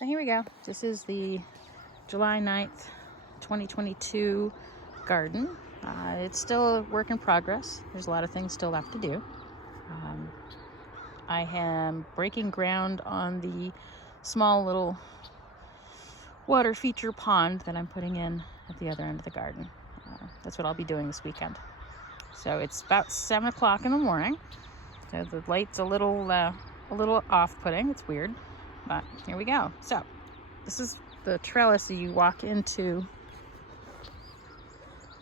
So here we go. This is the July 9th, 2022 garden. It's still a work in progress. There's a lot of things still left to do. I am breaking ground on the small little water feature pond that I'm putting in at the other end of the garden. That's what I'll be doing this weekend. So it's about 7 o'clock in the morning. So the light's a little off-putting. It's weird, but here we go. So this is the trellis that you walk into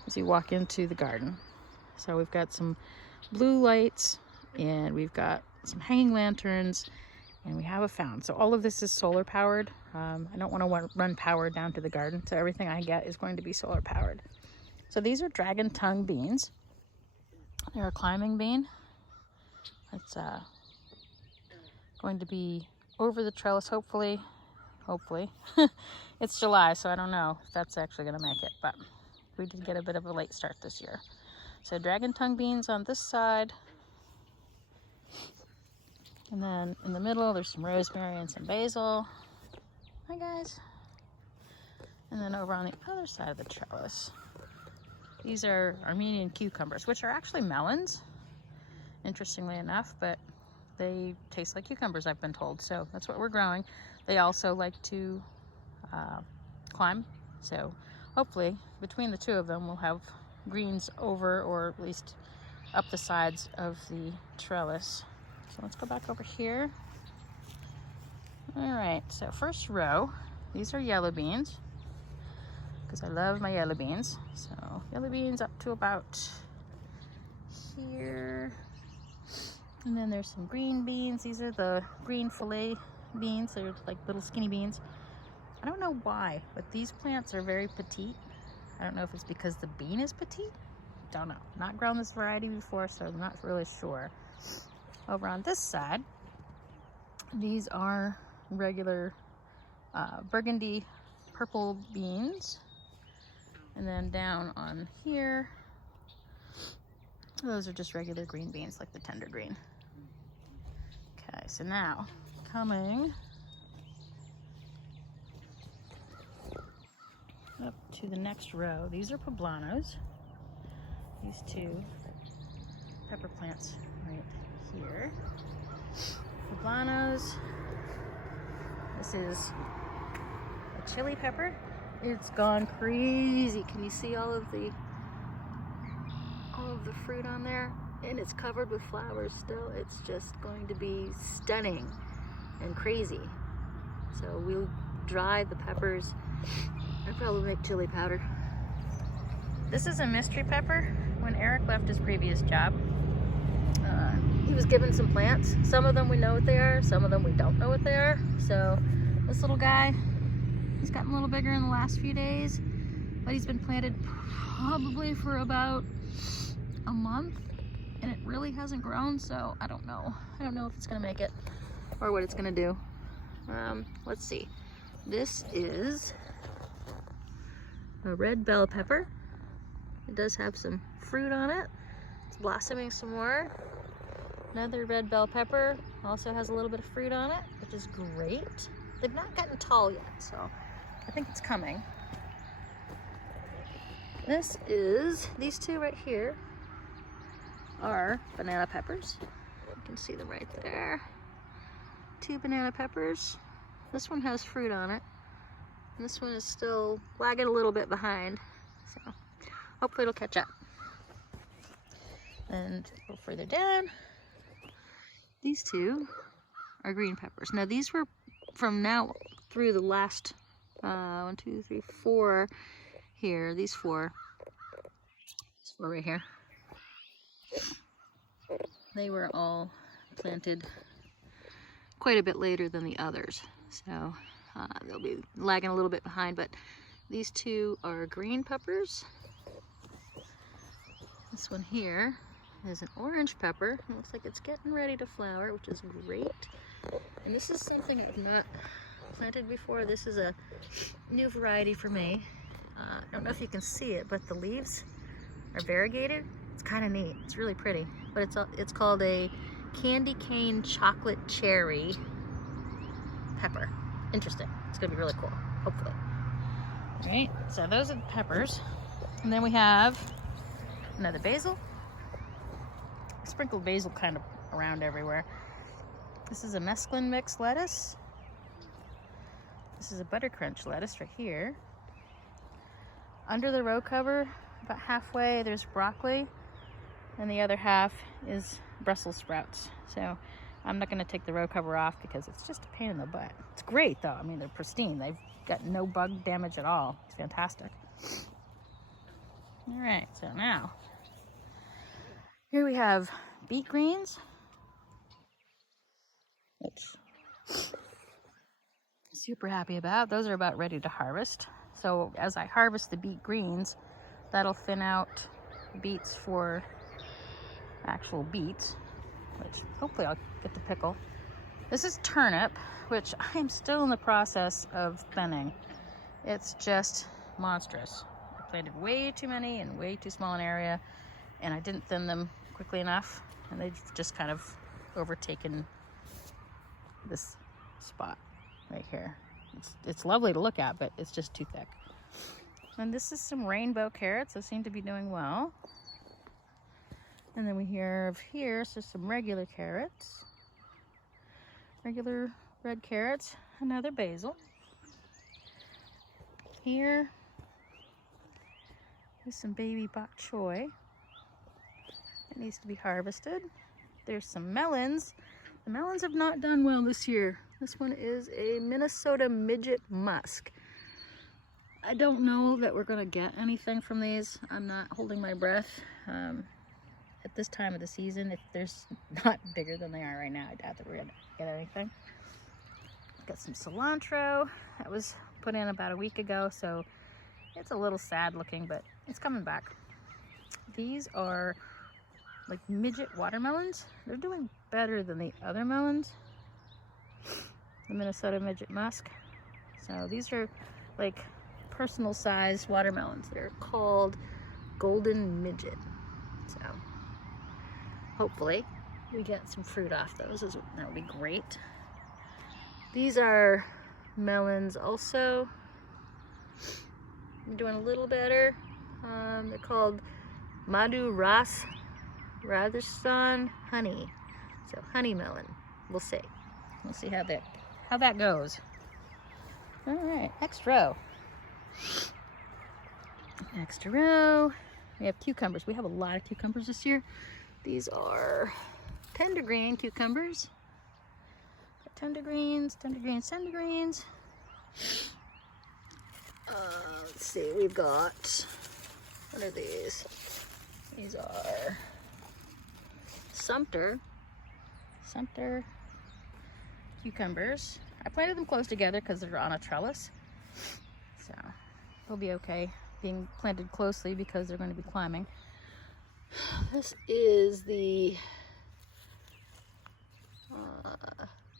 as you walk into the garden. So we've got some blue lights and we've got some hanging lanterns and we have a fountain. So all of this is solar powered. I don't want to run power down to the garden, so everything I get is going to be solar powered. So these are dragon tongue beans. They're a climbing bean. It's going to be over the trellis, hopefully. It's July, so I don't know if that's actually going to make it, but we did get a bit of a late start this year. So dragon tongue beans on this side. And then in the middle, there's some rosemary and some basil. Hi, guys. And then over on the other side of the trellis, these are Armenian cucumbers, which are actually melons, interestingly enough, but they taste like cucumbers, I've been told. So that's what we're growing. They also like to climb. So hopefully between the two of them, we'll have greens over or at least up the sides of the trellis. So let's go back over here. All right, so first row, these are yellow beans because I love my yellow beans. So yellow beans up to about here. And then there's some green beans. These are the green fillet beans. They're like little skinny beans. I don't know why, but these plants are very petite. I don't know if it's because the bean is petite. Don't know. Not grown this variety before, so I'm not really sure. Over on this side, these are regular burgundy purple beans. And then down on here, those are just regular green beans, like the tender green. Okay, so now coming up to the next row, these are poblanos. These two pepper plants right here. Poblanos. This is a chili pepper. It's gone crazy. Can you see all of the fruit on there? And it's covered with flowers still. It's just going to be stunning and crazy. So we'll dry the peppers and probably make chili powder. This is a mystery pepper. When Eric left his previous job, he was given some plants. Some of them we know what they are, some of them we don't know what they are. So this little guy, he's gotten a little bigger in the last few days, but he's been planted probably for about a month and it really hasn't grown, so I don't know if it's gonna make it or what it's gonna do. Let's see. This is a red bell pepper. It does have some fruit on it. It's blossoming some more. Another red bell pepper also has a little bit of fruit on it, which is great. They've not gotten tall yet, so I think it's coming. These two right here are banana peppers. You can see them right there. 2 banana peppers. This one has fruit on it. And this one is still lagging a little bit behind. So hopefully it'll catch up. And go further down. These two are green peppers. Now these were from now through the last 1, 2, 3, 4 here. These four right here. They were all planted quite a bit later than the others. So they'll be lagging a little bit behind, but these two are green peppers. This one here is an orange pepper. It looks like it's getting ready to flower, which is great. And this is something I've not planted before. This is a new variety for me. I don't know if you can see it, but the leaves are variegated. It's kind of neat. It's really pretty. But it's called a candy cane chocolate cherry pepper. interesting. It's gonna be really cool, hopefully. All right, so those are the peppers. And then we have another basil. I sprinkled basil kind of around everywhere. This is a mesclun mixed lettuce. This is a butter crunch lettuce right here. Under the row cover, about halfway, there's broccoli, and the other half is Brussels sprouts. So I'm not going to take the row cover off because it's just a pain in the butt. It's great though. I mean, they're pristine. They've got no bug damage at all. It's fantastic. All right, so now here we have beet greens, which I'm super happy about. Those are about ready to harvest. So as I harvest the beet greens, that'll thin out beets for actual beets, which hopefully I'll get to pickle. This is turnip, which I'm still in the process of thinning. It's just monstrous. I planted way too many in way too small an area, and I didn't thin them quickly enough, and they've just kind of overtaken this spot right here. It's lovely to look at, but it's just too thick. And this is some rainbow carrots that seem to be doing well. And then we have here, so some regular carrots. Regular red carrots, another basil. Here is some baby bok choy. It needs to be harvested. There's some melons. The melons have not done well this year. This one is a Minnesota midget musk. I don't know that we're gonna get anything from these. I'm not holding my breath. At this time of the season, if they're not bigger than they are right now, I doubt that we're gonna get anything. Got some cilantro that was put in about a week ago, so it's a little sad looking, but it's coming back. These are like midget watermelons. They're doing better than the other melons, the Minnesota midget musk. So these are like personal size watermelons. They're called golden midget. So hopefully we get some fruit off those. That would be great. These are melons also. I'm doing a little better. They're called Madhu Ras Rajasthan honey. So honey melon. We'll see. We'll see how that goes. All right, next row. Next row, we have cucumbers. We have a lot of cucumbers this year. These are tender green cucumbers. Tender greens, tender greens, tender greens. Let's see, we've got, what are these? These are Sumter cucumbers. I planted them close together because they're on a trellis. So they'll be okay being planted closely because they're going to be climbing. This is the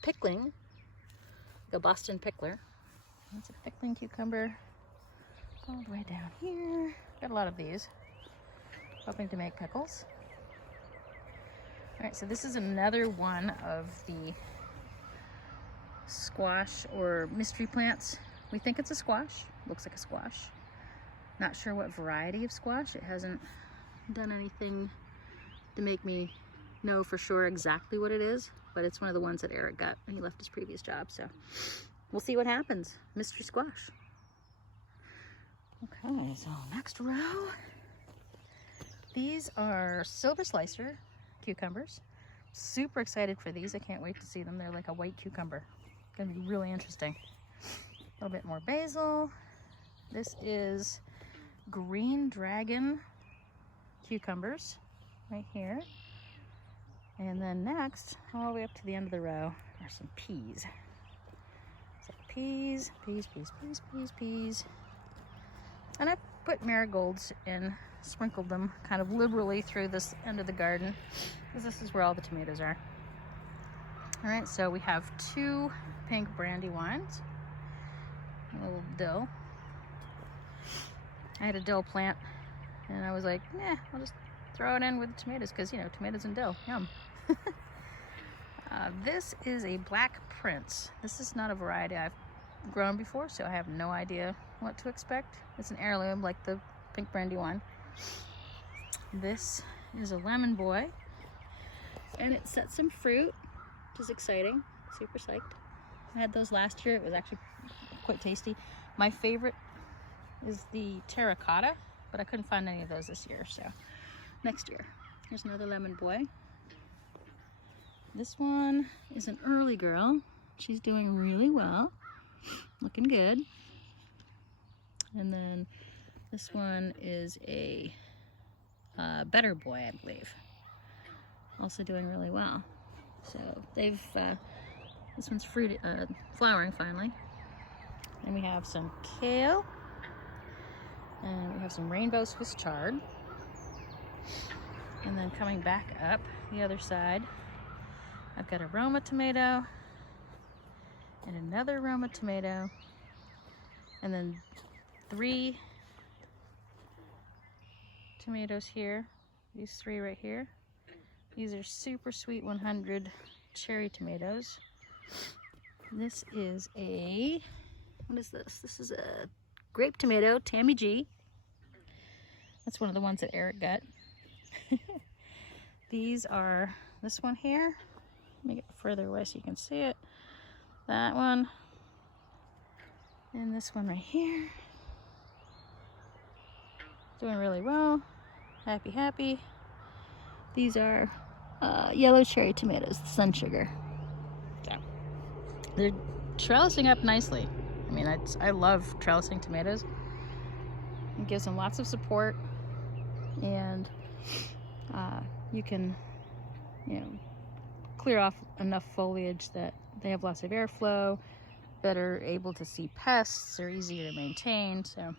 pickling, the Boston pickler. That's a pickling cucumber all the way down here. Got a lot of these. Hoping to make pickles. All right, so this is another one of the squash or mystery plants. We think it's a squash. Looks like a squash. Not sure what variety of squash. It hasn't done anything to make me know for sure exactly what it is, but it's one of the ones that Eric got when he left his previous job, so we'll see what happens. Mystery squash. Okay, so next row. These are silver slicer cucumbers. Super excited for these. I can't wait to see them. They're like a white cucumber. Gonna be really interesting. A little bit more basil. This is green dragon cucumbers right here. And then next, all the way up to the end of the row, are some peas. So peas. And I put marigolds in, sprinkled them kind of liberally through this end of the garden, because this is where all the tomatoes are. All right, so we have 2 pink brandywines, a little dill. I had a dill plant, and I was like, I'll just throw it in with the tomatoes, because, you know, tomatoes and dill, yum. This is a black prince. This is not a variety I've grown before, so I have no idea what to expect. It's an heirloom, like the pink brandy one. This is a lemon boy, and it set some fruit, which is exciting. Super psyched. I had those last year. It was actually quite tasty. My favorite is the terracotta, but I couldn't find any of those this year, so next year. Here's another lemon boy. This one is an early girl. She's doing really well, looking good. And then this one is a better boy, I believe, also doing really well. So they've this one's flowering finally. And we have some kale, and we have some rainbow Swiss chard. And then coming back up the other side, I've got a Roma tomato and another Roma tomato, and then 3 tomatoes here. These 3 right here. These are super sweet 100 cherry tomatoes. This is a, what is this? This is a grape tomato, Tammy G. That's one of the ones that Eric got. These are, this one here, let me get further away so you can see it. That one, and this one right here. Doing really well. Happy, happy. These are yellow cherry tomatoes, sun sugar. So they're trellising up nicely. I mean, I love trellising tomatoes. It gives them lots of support, and you can, clear off enough foliage that they have lots of airflow, better able to see pests, they're easier to maintain. So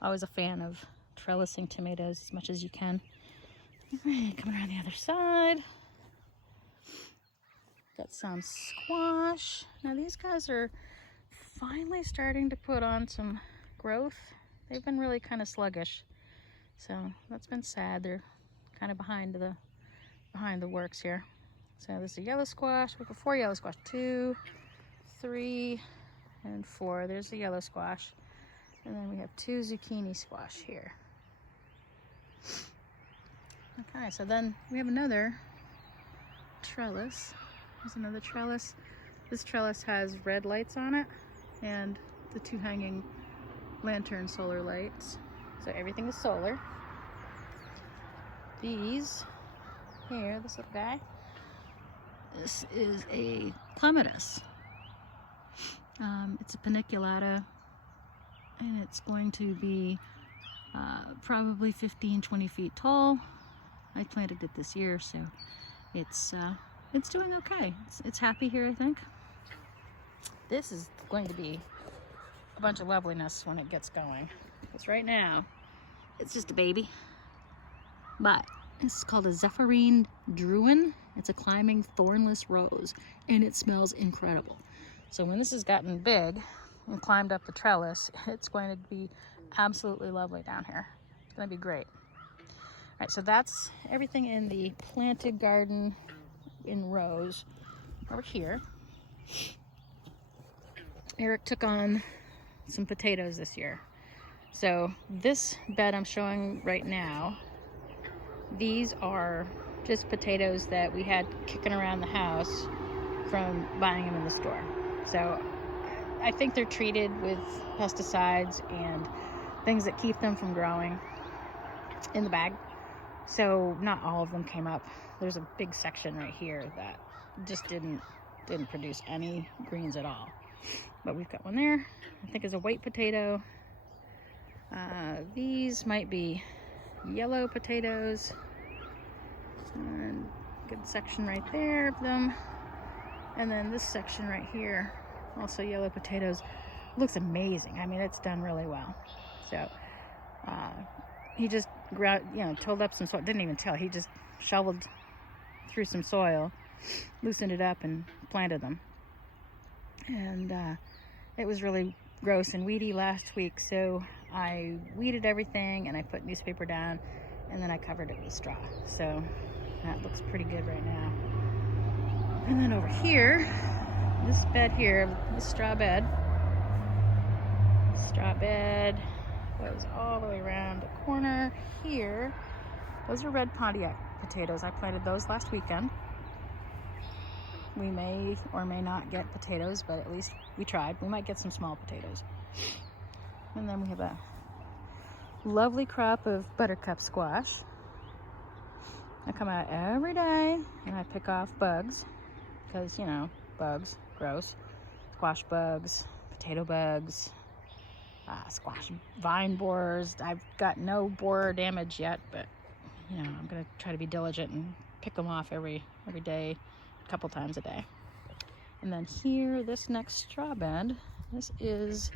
always a fan of trellising tomatoes as much as you can. Alright, coming around the other side. Got some squash. Now these guys are finally starting to put on some growth. They've been really kind of sluggish, so that's been sad. They're kind of behind the works here. So this is a yellow squash. We've got 4 yellow squash. 2, 3, and 4. There's the yellow squash. And then we have 2 zucchini squash here. Okay, so then we have another trellis. There's another trellis. This trellis has red lights on it and the 2 hanging lantern solar lights. So everything is solar. These here, this little guy, this is a clematis. It's a paniculata, and it's going to be probably 15-20 feet tall. I planted it this year, so it's doing okay. It's happy here, I think. This is going to be a bunch of loveliness when it gets going, because right now it's just a baby. But this is called a Zephyrine Druin. It's a climbing thornless rose, and it smells incredible. So when this has gotten big and climbed up the trellis, it's going to be absolutely lovely down here. It's going to be great. All right, so that's everything in the planted garden in rows. Over here, Eric took on some potatoes this year. So this bed I'm showing right now, these are just potatoes that we had kicking around the house from buying them in the store. So I think they're treated with pesticides and things that keep them from growing in the bag. So not all of them came up. There's a big section right here that just didn't produce any greens at all. But we've got one there. I think it's a white potato. These might be yellow potatoes. And good section right there of them. And then this section right here, also yellow potatoes. Looks amazing. I mean, it's done really well. So he just tilled up some soil. Didn't even till. He just shoveled through some soil, loosened it up, and planted them. And it was really gross and weedy last week, so I weeded everything and I put newspaper down, and then I covered it with straw. So that looks pretty good right now. And then over here, this bed here, this straw bed goes all the way around the corner here. Those are red Pontiac potatoes. I planted those last weekend. We may or may not get potatoes, but at least we tried. We might get some small potatoes. And then we have a lovely crop of buttercup squash. I come out every day and I pick off bugs because, you know, bugs, gross. Squash bugs, potato bugs, squash vine borers. I've got no borer damage yet, but, you know, I'm going to try to be diligent and pick them off every day, a couple times a day. And then here, this next straw bed, this is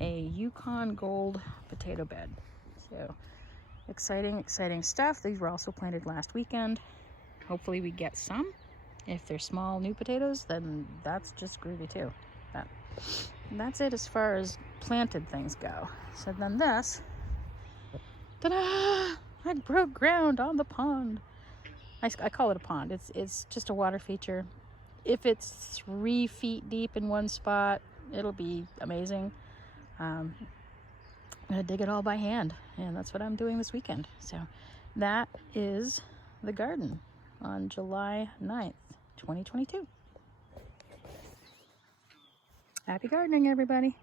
a Yukon Gold potato bed. So exciting stuff. These were also planted last weekend. Hopefully we get some. If they're small new potatoes, then that's just groovy too. That's it as far as planted things go. So then this, ta-da! I broke ground on the pond. I call it a pond. It's just a water feature. If it's 3 feet deep in one spot, it'll be amazing. I'm gonna dig it all by hand, and that's what I'm doing this weekend. So that is the garden on July 9th, 2022. Happy gardening, everybody.